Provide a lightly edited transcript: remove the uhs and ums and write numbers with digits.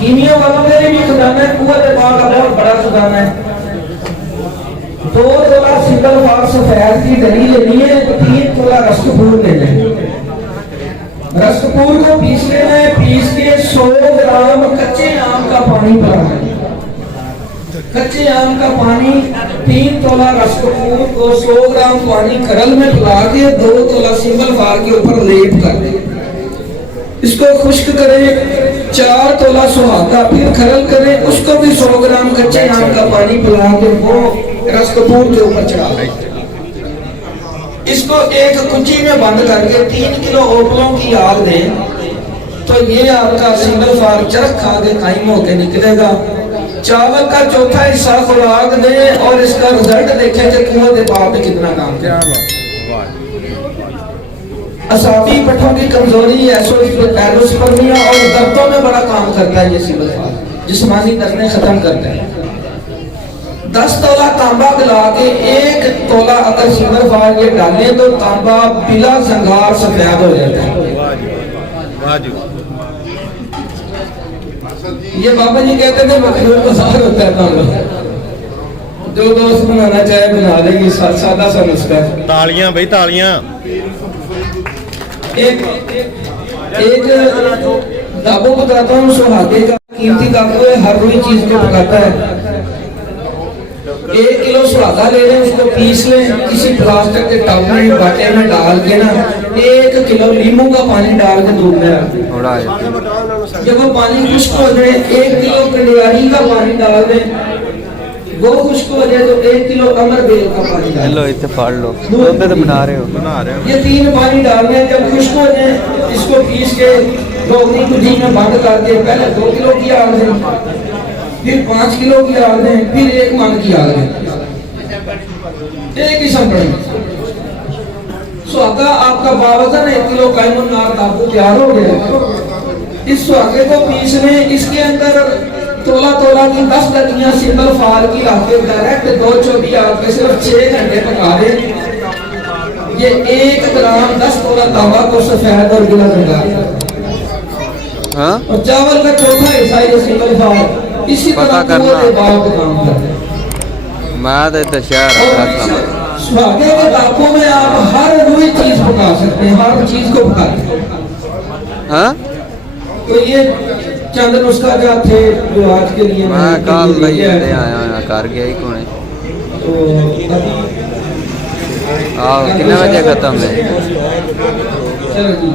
कीमिया वालों के लिए भी खजाना है, कुआं पाक का बहुत बड़ा खजाना है। 2 तोला सिंगल फार सफेद की दही लेनी है, 3 तोला रसकपूर लेना है। रसकपूर को पीस लेना है, पीस के 100 ग्राम कच्चे आम का पानी पिलाना है। कच्चे आम का पानी 3 तोला रसकपूर को 100 ग्राम पानी खरल में पिला के 2 तोला सिंगल फार के ऊपर लेप कर दे। इसको खुश्क करें। 4 तोला सुहागा फिर खरल करें, उसको भी 100 ग्राम कच्चे आम का पानी पिला के वो रसकपूर के ऊपर चढ़ा दें। इसको एक कुंजी में बंद करके 3 किलो ओपलों की आग दें, तो ये आपका सिंगल फार चरख खा के कायम होकर निकलेगा। चावल का चौथा हिस्सा खुराक दें और इसका रिजल्ट देखें कि कुआं के पाप में कितना काम किया। असाबी पट्टों की कमजोरी, एसोस्पर्मिया और दर्दों में बड़ा काम करता है ये सिंगल फार, जिस्मानी दर्दें खत्म करता है। 10 तोला तांबा गला के 1 तोला अगर सिंगल फार ये डालें तो तांबा बिला जंगार सफेद हो जाता है। ये बाबा जी कहते थे मखलूक बाजार होता है तांबा, जो दोस्त बनाना चाहे बना लेंगे, सादा सा नुस्खा। तालियां भाई तालियां। एक दाबो बताता हूँ, सुहागे का कीमती दाबो है, हर कोई चीज को पकाता है। 1 किलो सुहागा ले लें, उसको पीस लें, किसी प्लास्टिक के टब में बाटे में डाल के ना 1 किलो नींबू का पानी डाल के दूध में रख दें। जब वो पानी खुश्क हो जाए 1 किलो कंडियारी का पानी डाल दें, वो खुश्क हो जाए तो 1 किलो अमर बेल का पानी डाल लो, इतने फाड़ लो, तो बना रहे हो। ये 3 पानी डालने, जब खुश्क हो जाए इसको पीस के रोगनी कुंजी में बंद करके पहले 2 किलो की आग दें, फिर 5 किलो की आग दें, फिर 1 मन की आग दें, एक ही संपड़। सुहागा आपका बावजन 1 किलो कायमुन नार दाबू तैयार हो गया। इस सुहागे को पीस लें, इसके अंदर तोला तोला की 10 लड़कियां सिंगल फार की आके डायरेक्ट 2 चौकी आग पे सिर्फ 6 घंटे पका दें। ये 1 ग्राम 10 तोला तांबा को सफेद और गिला जंगार। और चावल का चौथा हिस्सा ये सिंगल फार इसी पता करना काम करते हैं। मैं तो शहर सुहागे के दाबों में आप हर कोई चीज पका सकते हैं, हर चीज को पका सकते हैं। तो ये चंद नुस्खा क्या थे जो आज के लिए मैं कल आया कर गया ही कौन। तो कितने बजे खत्म है? चलो जी।